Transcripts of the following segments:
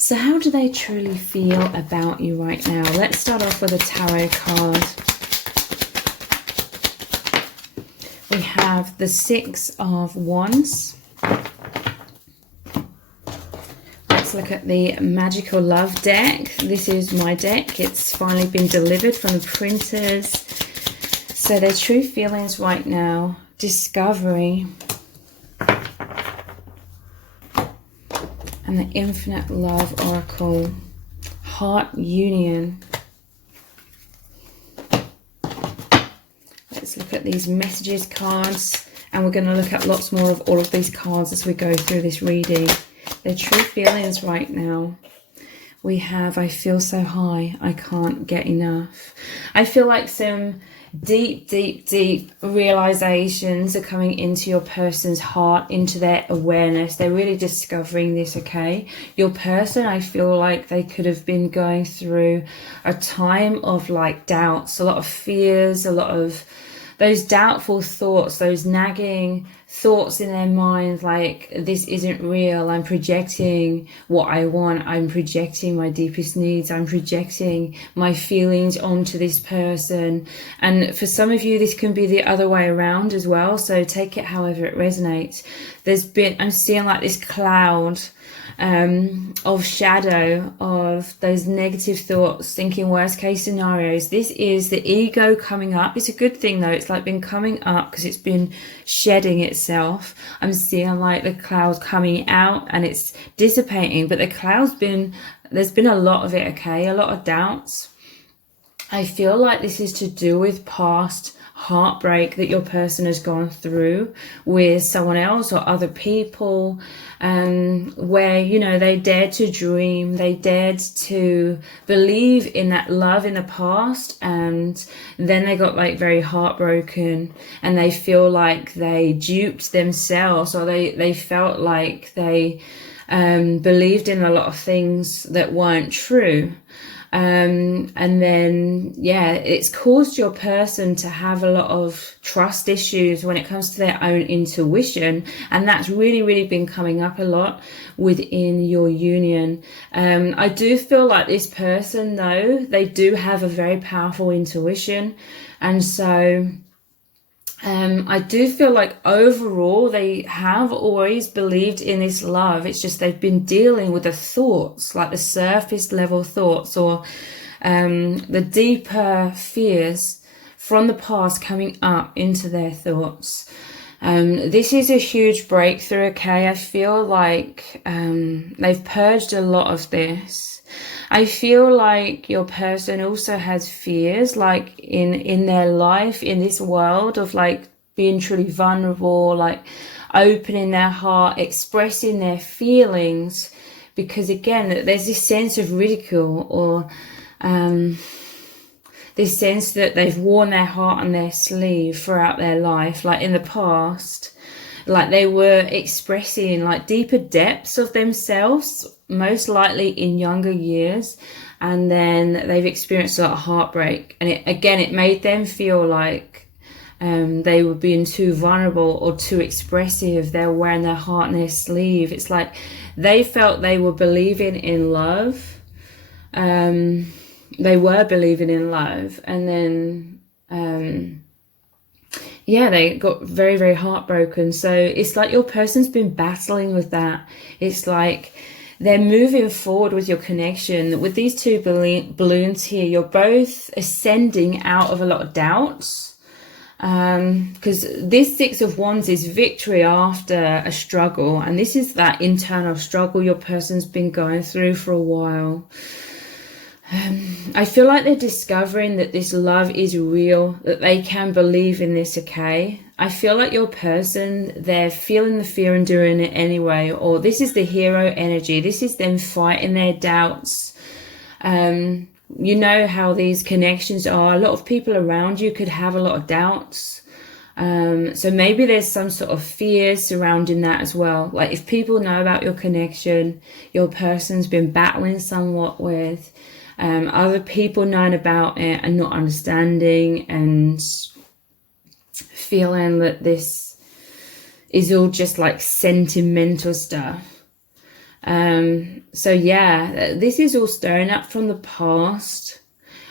So how do they truly feel about you right now? Let's start off with a tarot card. We have the Six of Wands. Let's look at the Magical Love deck. This is my deck. It's finally been delivered from the printers. So their true feelings right now. Discovery. And the Infinite Love Oracle. Heart Union. Let's look at these messages cards. And we're going to look at lots more of all of these cards as we go through this reading. Their true feelings right now. We have, I feel so high, I can't get enough. I feel like some deep, deep, deep realizations are coming into your person's heart, into their awareness. They're really discovering this, okay? Your person, I feel like they could have been going through a time of like doubts, a lot of fears, a lot of those doubtful thoughts, those nagging thoughts in their mind, like, this isn't real, I'm projecting what I want, I'm projecting my deepest needs, I'm projecting my feelings onto this person. And for some of you, this can be the other way around as well, so take it however it resonates. I'm seeing like this cloud of shadow of those negative thoughts, thinking worst case scenarios. This is the ego coming up. It's a good thing though. It's like been coming up because it's been shedding itself. I'm seeing like the clouds coming out and it's dissipating, but the clouds there's been a lot of it, okay? A lot of doubts. I feel like this is to do with past heartbreak that your person has gone through with someone else or other people, where, you know, they dared to dream, they dared to believe in that love in the past, and then they got like very heartbroken and they feel like they duped themselves, or they felt like they believed in a lot of things that weren't true. And then, yeah, it's caused your person to have a lot of trust issues when it comes to their own intuition. And that's really, really been coming up a lot within your union. I do feel like this person, though, they do have a very powerful intuition. And so I do feel like overall they have always believed in this love. It's just they've been dealing with the thoughts, like the surface level thoughts, or the deeper fears from the past coming up into their thoughts. This is a huge breakthrough, okay? I feel like they've purged a lot of this. I feel like your person also has fears, like in their life, in this world, of like being truly vulnerable, like opening their heart, expressing their feelings, because again, there's this sense of ridicule, or this sense that they've worn their heart on their sleeve throughout their life, like in the past. Like they were expressing like deeper depths of themselves, most likely in younger years, and then they've experienced a lot of heartbreak, and it made them feel like they were being too vulnerable or too expressive. They're wearing their heart on their sleeve. It's like they felt they were believing in love. They were believing in love, and then yeah, they got very, very heartbroken. So it's like your person's been battling with that. It's like they're moving forward with your connection. With these two balloons here, you're both ascending out of a lot of doubts. Because this Six of Wands is victory after a struggle. And this is that internal struggle your person's been going through for a while. I feel like they're discovering that this love is real, that they can believe in this, okay? I feel like your person, they're feeling the fear and doing it anyway, or this is the hero energy. This is them fighting their doubts. You know how these connections are. A lot of people around you could have a lot of doubts. So maybe there's some sort of fear surrounding that as well. Like if people know about your connection, your person's been battling somewhat with other people knowing about it and not understanding and feeling that this is all just like sentimental stuff. So yeah, this is all stirring up from the past,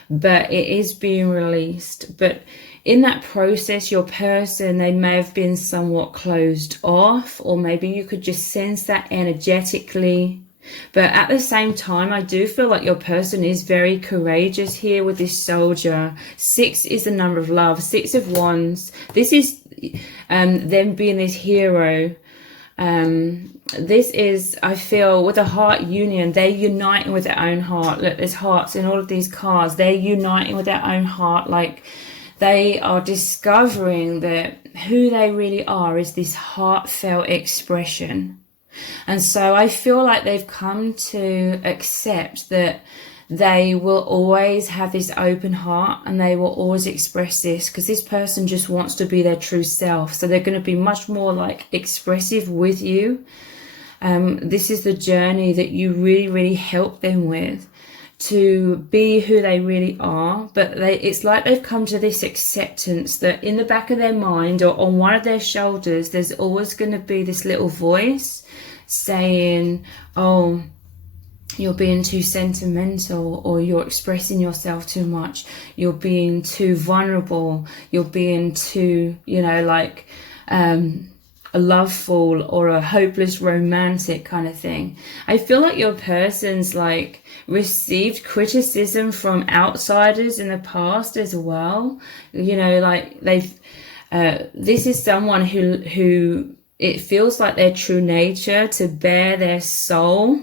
but it is being released. But in that process, your person, they may have been somewhat closed off, or maybe you could just sense that energetically. But at the same time, I do feel like your person is very courageous here with this soldier. 6 is the number of love, 6 of wands. This is them being this hero. This is, I feel, with a heart union, they're uniting with their own heart. Look, there's hearts in all of these cards. They're uniting with their own heart. Like, they are discovering that who they really are is this heartfelt expression. And so I feel like they've come to accept that they will always have this open heart, and they will always express this, because this person just wants to be their true self. So they're going to be much more like expressive with you. This is the journey that you really, really help them with, to be who they really are. But it's like they've come to this acceptance that in the back of their mind, or on one of their shoulders, there's always going to be this little voice saying, oh, you're being too sentimental, or you're expressing yourself too much, you're being too vulnerable, you're being too, you know, like a loveful or a hopeless romantic kind of thing. I feel like your person's like received criticism from outsiders in the past as well. You know, like they've this is someone who it feels like their true nature to bear their soul,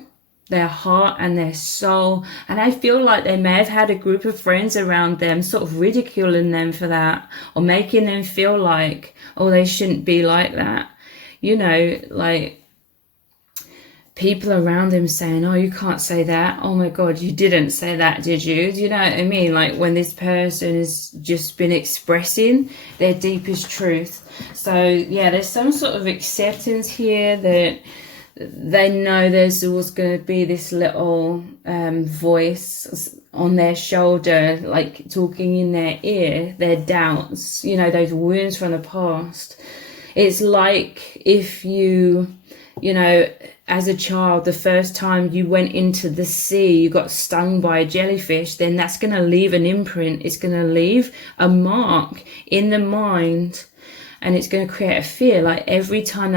their heart and their soul. And I feel like they may have had a group of friends around them sort of ridiculing them for that, or making them feel like, oh, they shouldn't be like that. You know, like people around them saying, oh, you can't say that. Oh my God, you didn't say that, did you? Do you know what I mean? Like when this person has just been expressing their deepest truth. So yeah, there's some sort of acceptance here that they know there's always going to be this little voice on their shoulder, like talking in their ear, their doubts, you know, those wounds from the past. It's like if you know, as a child, the first time you went into the sea, you got stung by a jellyfish, then that's going to leave an imprint. It's going to leave a mark in the mind, and it's going to create a fear. Like every time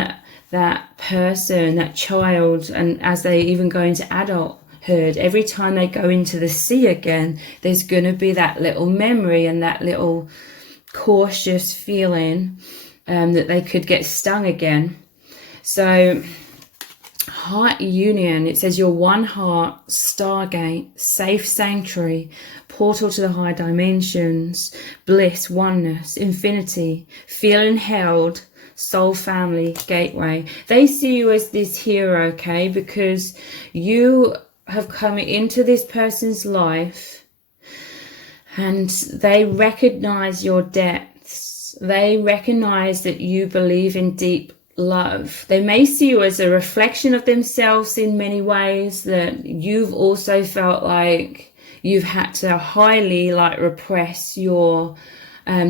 that person, that child, and as they even go into adulthood, every time they go into the sea again, there's going to be that little memory and that little cautious feeling that they could get stung again. So heart union, it says your one heart, stargate, safe sanctuary, portal to the high dimensions, bliss, oneness, infinity, feeling held, soul family, gateway. They see you as this hero, okay, because you have come into this person's life and they recognize your depths. They recognize that you believe in deep love. They may see you as a reflection of themselves in many ways, that you've also felt like you've had to highly like repress your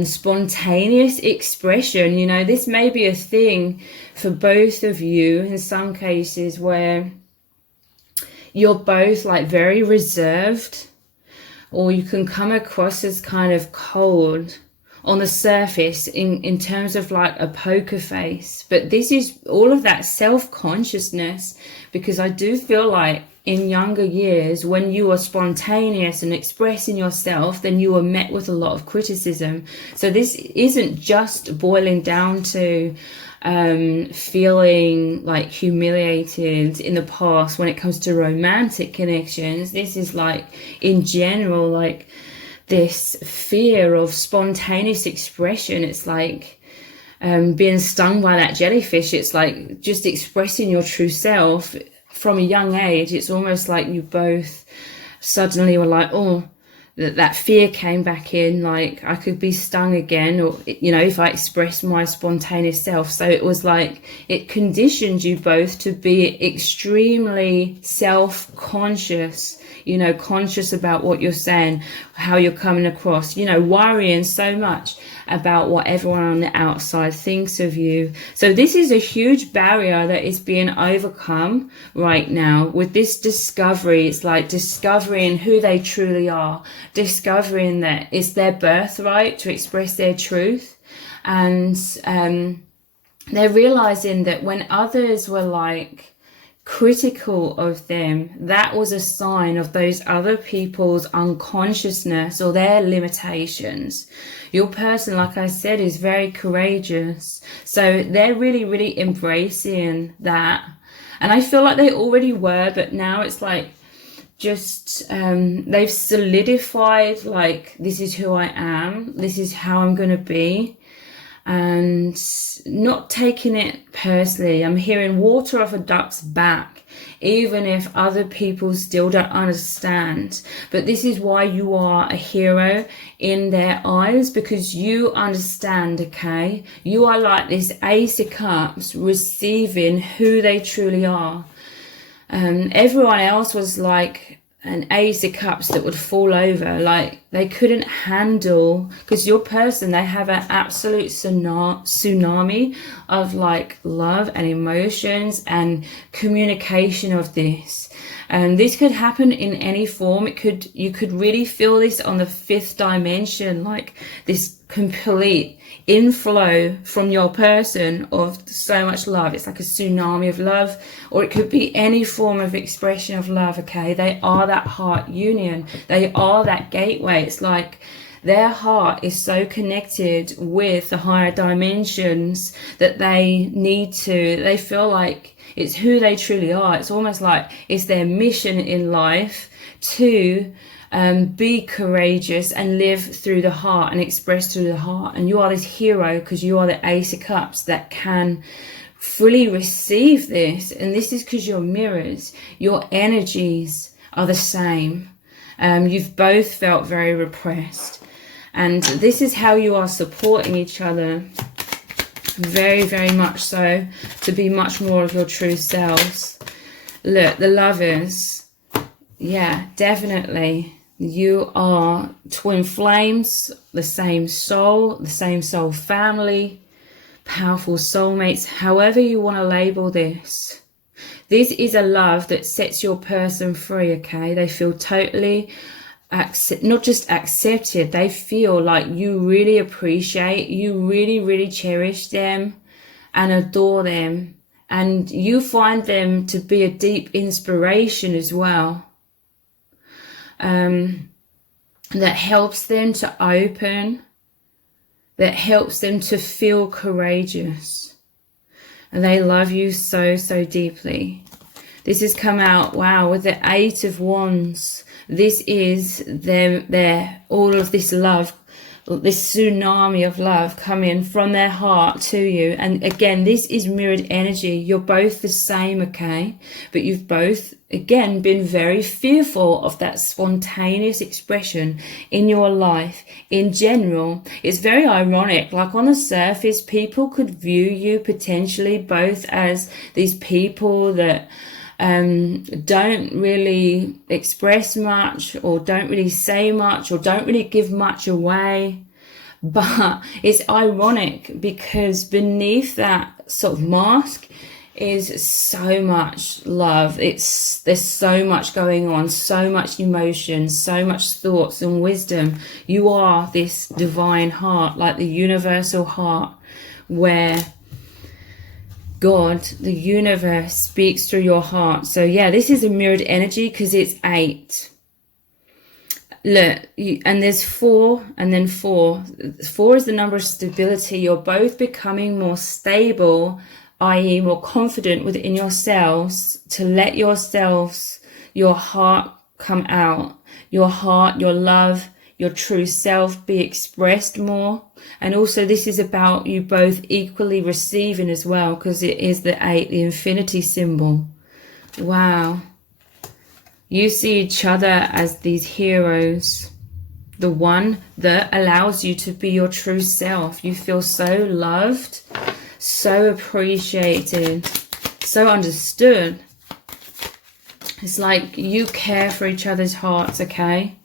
spontaneous expression. You know, this may be a thing for both of you in some cases where you're both like very reserved, or you can come across as kind of cold on the surface in terms of like a poker face. But this is all of that self-consciousness, because I do feel like in younger years, when you are spontaneous and expressing yourself, then you are met with a lot of criticism. So this isn't just boiling down to feeling like humiliated in the past when it comes to romantic connections. This is like in general, like this fear of spontaneous expression. It's like being stung by that jellyfish. It's like just expressing your true self from a young age. It's almost like you both suddenly were like, oh, that fear came back in, like I could be stung again, or, you know, if I expressed my spontaneous self. So it was like it conditioned you both to be extremely self-conscious, you know, conscious about what you're saying, how you're coming across, you know, worrying so much about what everyone on the outside thinks of you. So this is a huge barrier that is being overcome right now with this discovery. It's like discovering who they truly are, discovering that it's their birthright to express their truth. And they're realizing that when others were like critical of them, that was a sign of those other people's unconsciousness or their limitations. Your person, like I said, is very courageous, so they're really embracing that. And I feel like they already were, but now it's like just they've solidified, like, this is who I am, this is how I'm going to be, and not taking it personally. I'm hearing water off a duck's back, even if other people still don't understand. But this is why you are a hero in their eyes, because you understand, okay? You are like this Ace of Cups, receiving who they truly are. Everyone else was like an Ace of Cups that would fall over, like they couldn't handle, because your person, they have an absolute tsunami of like love and emotions and communication of this. And this could happen in any form. You could really feel this on the 5th dimension, like this complete inflow from your person of so much love. It's like a tsunami of love, or it could be any form of expression of love, okay? They are that heart union. They are that gateway. It's like their heart is so connected with the higher dimensions that they feel like it's who they truly are. It's almost like it's their mission in life to be courageous and live through the heart and express through the heart. And you are this hero because you are the Ace of Cups that can fully receive this. And this is because you're mirrors. Your energies are the same. You've both felt very repressed. And this is how you are supporting each other. Very much so, to be much more of your true selves. Look, the Lovers. Yeah, definitely. You are twin flames, the same soul family, powerful soulmates, however you want to label this. This is a love that sets your person free, okay? They feel totally not just accepted, they feel like you really appreciate, you really cherish them and adore them. And you find them to be a deep inspiration as well. That helps them to open, that helps them to feel courageous. And they love you so deeply. This has come out, wow, with the 8 of Wands. This is all of this love, this tsunami of love coming from their heart to you. And again, this is mirrored energy. You're both the same, okay? But you've both, again, been very fearful of that spontaneous expression in your life in general. It's very ironic. Like on the surface, people could view you potentially both as these people that don't really express much, or don't really say much, or don't really give much away. But it's ironic because beneath that sort of mask is so much love. There's so much going on, so much emotion, so much thoughts and wisdom. You are this divine heart, like the universal heart, where God, the universe, speaks through your heart. So yeah, this is a mirrored energy because it's 8. Look, and there's 4 and then 4. 4 is the number of stability. You're both becoming more stable, i.e. more confident within yourselves, to let yourselves, your heart come out. Your heart, your love, your true self be expressed more. And also this is about you both equally receiving as well, because it is the 8, the infinity symbol. Wow. You see each other as these heroes. the one that allows you to be your true self. You feel so loved, so appreciated, so understood. It's like you care for each other's hearts, okay?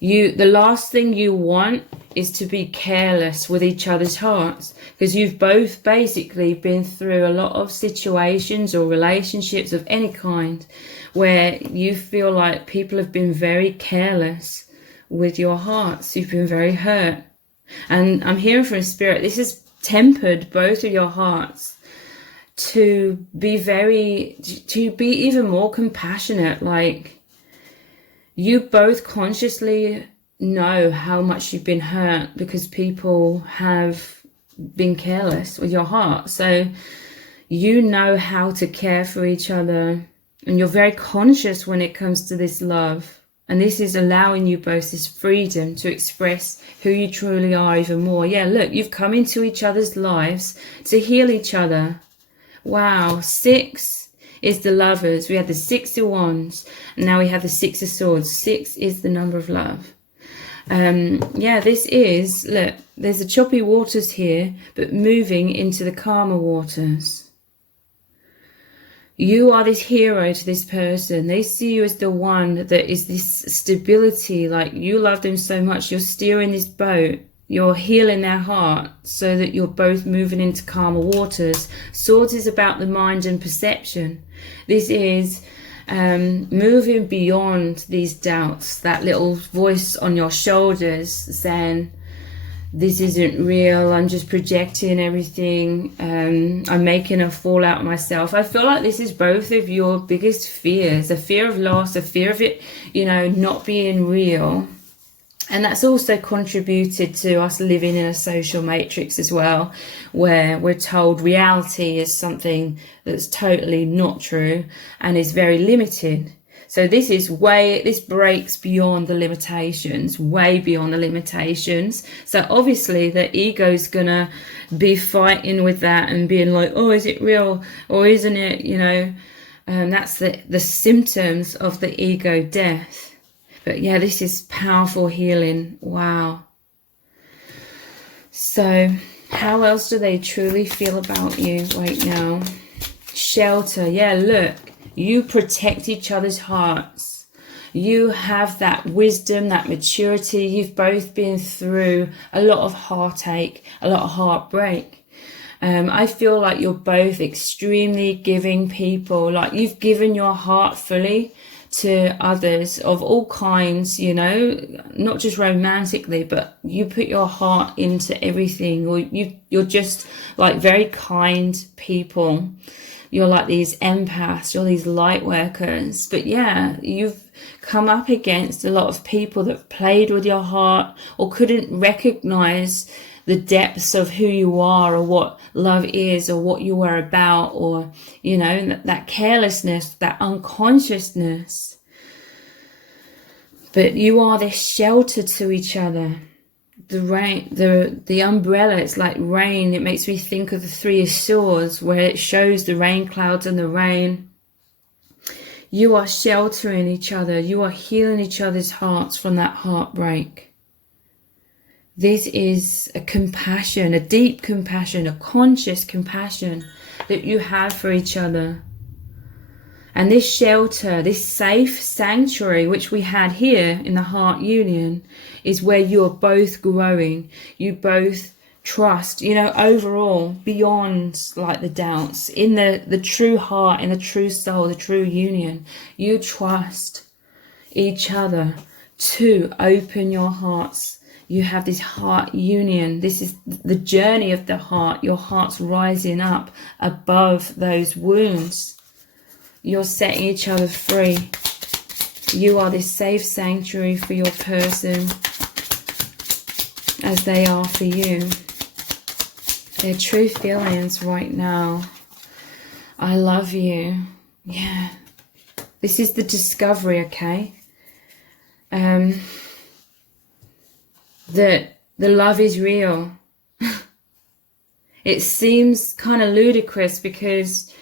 The last thing you want is to be careless with each other's hearts, because you've both basically been through a lot of situations or relationships of any kind where you feel like people have been very careless with your hearts. You've been very hurt. And I'm hearing from Spirit, this has tempered both of your hearts to be even more compassionate. Like, you both consciously know how much you've been hurt because people have been careless with your heart. So you know how to care for each other, and you're very conscious when it comes to this love. And this is allowing you both this freedom to express who you truly are even more. Yeah, look, you've come into each other's lives to heal each other. Wow, 6 is the lovers. We had the 6 of wands, and now we have the 6 of swords. 6 is the number of love. Yeah, this is, look, there's the choppy waters here, but moving into the calmer waters. You are this hero to this person. They see you as the one that is this stability. Like, you love them so much. You're steering this boat. You're healing their heart so that you're both moving into calmer waters. Swords is about the mind and perception. This is moving beyond these doubts, that little voice on your shoulders saying, this isn't real, I'm just projecting everything, I'm making a fool out of myself. I feel like this is both of your biggest fears, a fear of loss, a fear of it, you know, not being real. And that's also contributed to us living in a social matrix as well, where we're told reality is something that's totally not true and is very limited. So this breaks beyond the limitations, way beyond the limitations. So obviously the ego's gonna be fighting with that and being like, oh, is it real or isn't it? You know, that's the symptoms of the ego death. But yeah, this is powerful healing. Wow. So how else do they truly feel about you right now? Shelter. Yeah, look, you protect each other's hearts. You have that wisdom, that maturity. You've both been through a lot of heartache, a lot of heartbreak. I feel like you're both extremely giving people. Like, you've given your heart fully to others of all kinds, you know, not just romantically, but you put your heart into everything. Or you're just like very kind people. You're like these empaths, you're these light workers. But yeah, you've come up against a lot of people that played with your heart or couldn't recognize the depths of who you are or what love is or what you are about, or, you know, that carelessness, that unconsciousness. But you are this shelter to each other. The rain, the umbrella, it's like rain. It makes me think of the 3 of Swords, where it shows the rain clouds and the rain. You are sheltering each other. You are healing each other's hearts from that heartbreak. This is a compassion, a deep compassion, a conscious compassion that you have for each other. And this shelter, this safe sanctuary, which we had here in the heart union, is where you are both growing. You both trust, you know, overall, beyond like the doubts, in the true heart, in the true soul, the true union. You trust each other to open your hearts. You have this heart union. This is the journey of the heart. Your heart's rising up above those wounds. You're setting each other free. You are this safe sanctuary for your person as they are for you. Their true feelings right now. I love you. Yeah. This is the discovery, okay? That the love is real. It seems kind of ludicrous because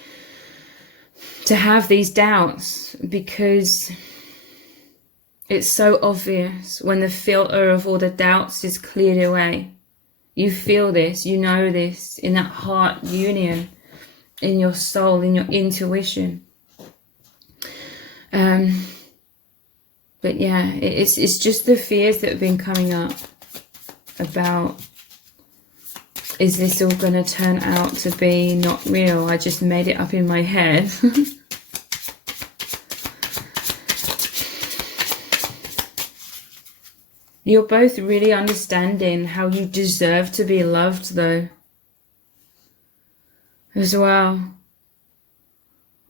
to have these doubts, because It's so obvious when the filter of all the doubts is cleared away. You feel this, you know this, in that heart union, in your soul, in your intuition. But yeah, it's just the fears that have been coming up about, is this all going to turn out to be not real? I just made it up in my head. You're both really understanding how you deserve to be loved, though, as well.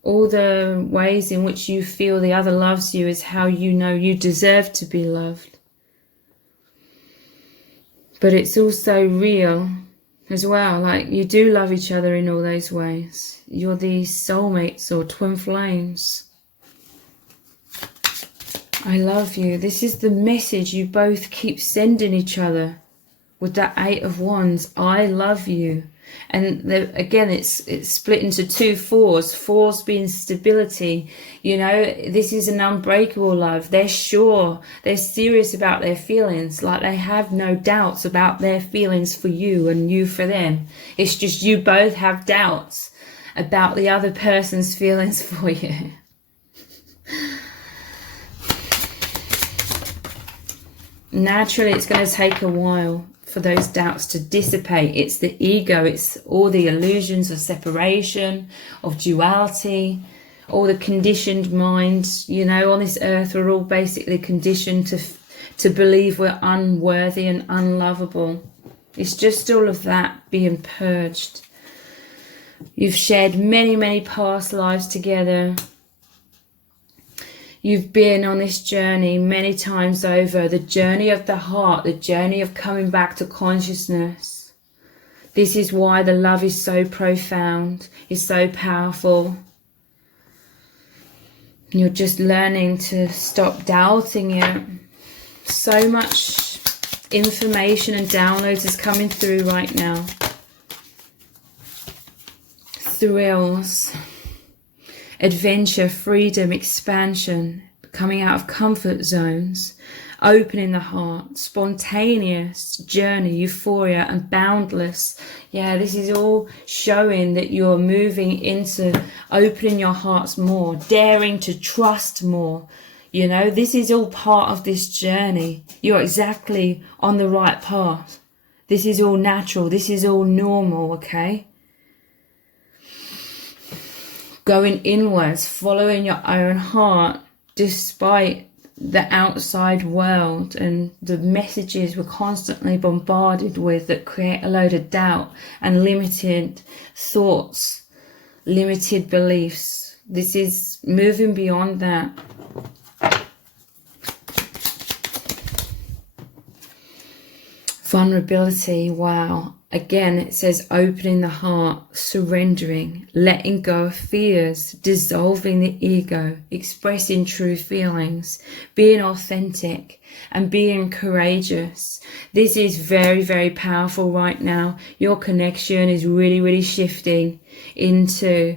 All the ways in which you feel the other loves you is how you know you deserve to be loved. But it's also real as well, like you do love each other in all those ways. You're these soulmates or twin flames. I love you. This is the message you both keep sending each other with that 8 of Wands. I love you. And again, it's split into 2 fours. Fours being stability. You know, this is an unbreakable love. They're sure. They're serious about their feelings. Like they have no doubts about their feelings for you and you for them. It's just you both have doubts about the other person's feelings for you. Naturally, it's going to take a while for those doubts to dissipate. It's the ego, it's all the illusions of separation, of duality, all the conditioned minds. You know, on this earth, we're all basically conditioned to believe we're unworthy and unlovable. It's just all of that being purged. You've shared many, many past lives together. You've been on this journey many times over, the journey of the heart, the journey of coming back to consciousness. This is why the love is so profound, is so powerful. You're just learning to stop doubting it. So much information and downloads is coming through right now. Thrills. Adventure, freedom, expansion, coming out of comfort zones, opening the heart, spontaneous journey, euphoria and boundless. Yeah, this is all showing that you're moving into opening your hearts more, daring to trust more. You know, this is all part of this journey. You're exactly on the right path. This is all natural. This is all normal, okay? Going inwards, following your own heart, despite the outside world and the messages we're constantly bombarded with that create a load of doubt and limited thoughts, limited beliefs. This is moving beyond that. Vulnerability, wow. Again, it says opening the heart, surrendering, letting go of fears, dissolving the ego, expressing true feelings, being authentic and being courageous. This is very, very powerful right now. Your connection is really, really shifting into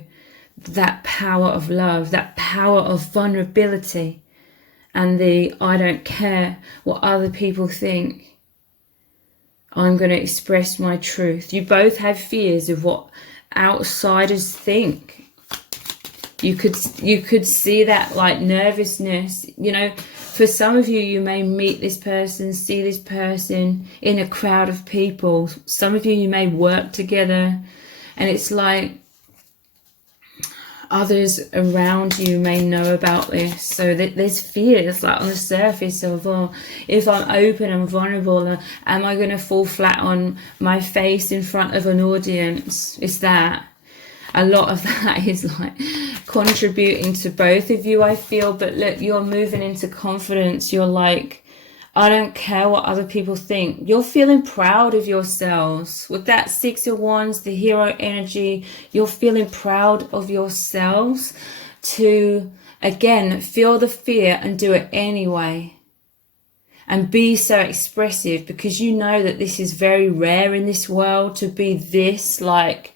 that power of love, that power of vulnerability and the I don't care what other people think. I'm going to express my truth. You both have fears of what outsiders think. You could see that like nervousness. You know, for some of you, you may meet this person, see this person in a crowd of people. Some of you, you may work together and it's like others around you may know about this. So that there's fears like on the surface of, oh, if I'm open and vulnerable, am I going to fall flat on my face in front of an audience? It's that. A lot of that is like contributing to both of you, I feel. But look, you're moving into confidence. You're like, I don't care what other people think. You're feeling proud of yourselves. With that 6 of Wands, the hero energy, you're feeling proud of yourselves to, again, feel the fear and do it anyway. And be so expressive because you know that this is very rare in this world to be this like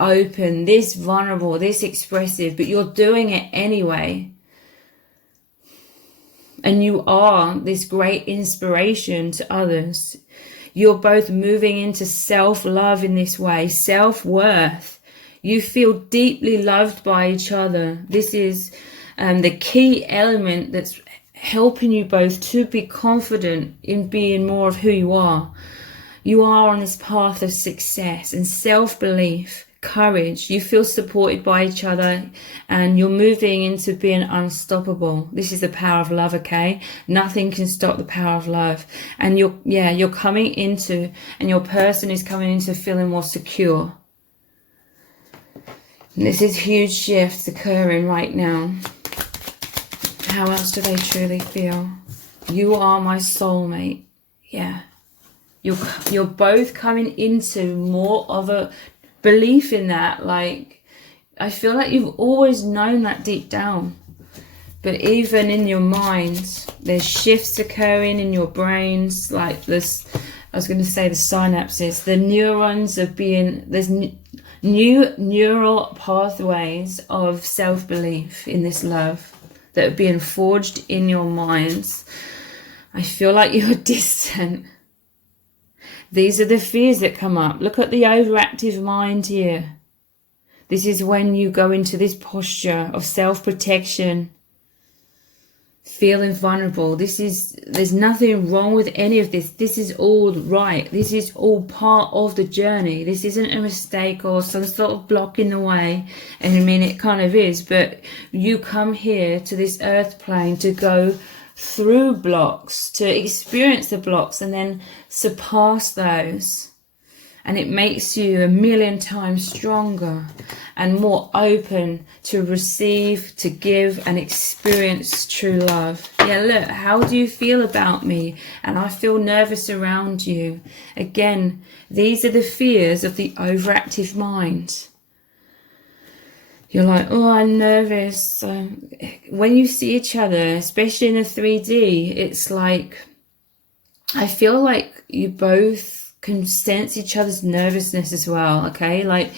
open, this vulnerable, this expressive, but you're doing it anyway. and you are this great inspiration to others. You're both moving into self-love in this way, self-worth. You feel deeply loved by each other. This is the key element that's helping you both to be confident in being more of who you are. You are on this path of success and self-belief, courage. You feel supported by each other, and you're moving into being unstoppable. This is the power of love, okay? Nothing can stop the power of love. And you're coming into, and your person is coming into feeling more secure. And this is huge shifts occurring right now. How else do they truly feel? You are my soulmate. Yeah. You're both coming into more of a belief in that. Like, I feel like you've always known that deep down. But even in your mind, there's shifts occurring in your brains. Like this, I was going to say the synapses. The neurons are being, there's new neural pathways of self-belief in this love that are being forged in your minds. I feel like you're distant. These are the fears that come up. Look at the overactive mind here. This is when you go into this posture of self-protection, feeling vulnerable. There's nothing wrong with any of this. This is all right. This is all part of the journey. This isn't a mistake or some sort of block in the way. And I mean, it kind of is, but you come here to this earth plane to go through blocks, to experience the blocks and then surpass those. And it makes you 1,000,000 times stronger and more open to receive, to give and experience true love. Yeah, look, how do you feel about me? And I feel nervous around you. Again, these are the fears of the overactive mind. You're like, oh, I'm nervous. When you see each other, especially in a 3D, it's like, I feel like you both can sense each other's nervousness as well, okay? Like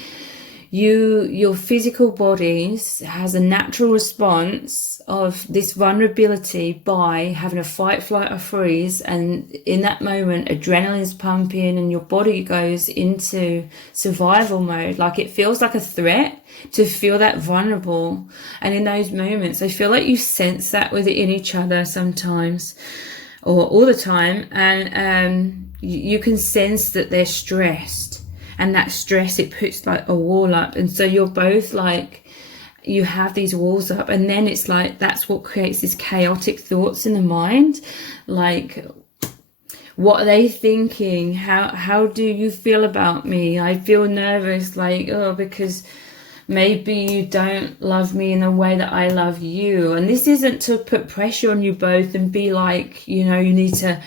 your physical bodies has a natural response of this vulnerability by having a fight, flight or freeze, and in that moment adrenaline's pumping and your body goes into survival mode. Like it feels like a threat to feel that vulnerable, and in those moments I feel like you sense that within each other sometimes or all the time, and you can sense that they're stressed, and that stress, it puts like a wall up, and so you're both like, you have these walls up, and then it's like that's what creates these chaotic thoughts in the mind. Like, what are they thinking? How do you feel about me? I feel nervous, like, oh, because maybe you don't love me in the way that I love you. And this isn't to put pressure on you both and be like, you know, you need to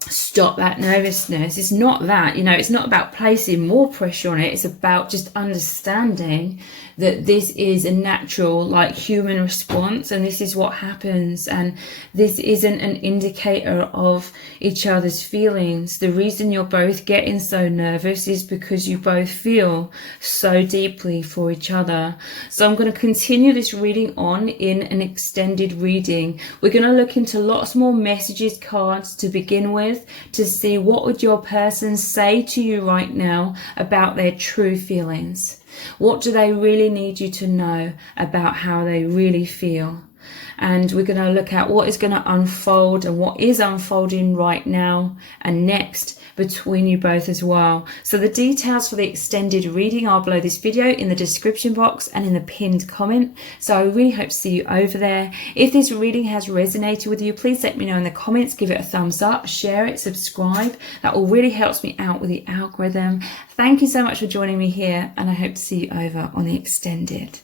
stop that nervousness. It's not that, you know, it's not about placing more pressure on it. It's about just understanding that this is a natural, like, human response, and this is what happens, and this isn't an indicator of each other's feelings. The reason you're both getting so nervous is because you both feel so deeply for each other. So I'm going to continue this reading on in an extended reading. We're going to look into lots more messages cards to begin with, to see what would your person say to you right now about their true feelings. What do they really need you to know about how they really feel? And we're going to look at what is going to unfold and what is unfolding right now and next between you both as well. So the details for the extended reading are below this video in the description box and in the pinned comment. So I really hope to see you over there. If this reading has resonated with you, please let me know in the comments. Give it a thumbs up, share it, subscribe. That all really helps me out with the algorithm. Thank you so much for joining me here, and I hope to see you over on the extended.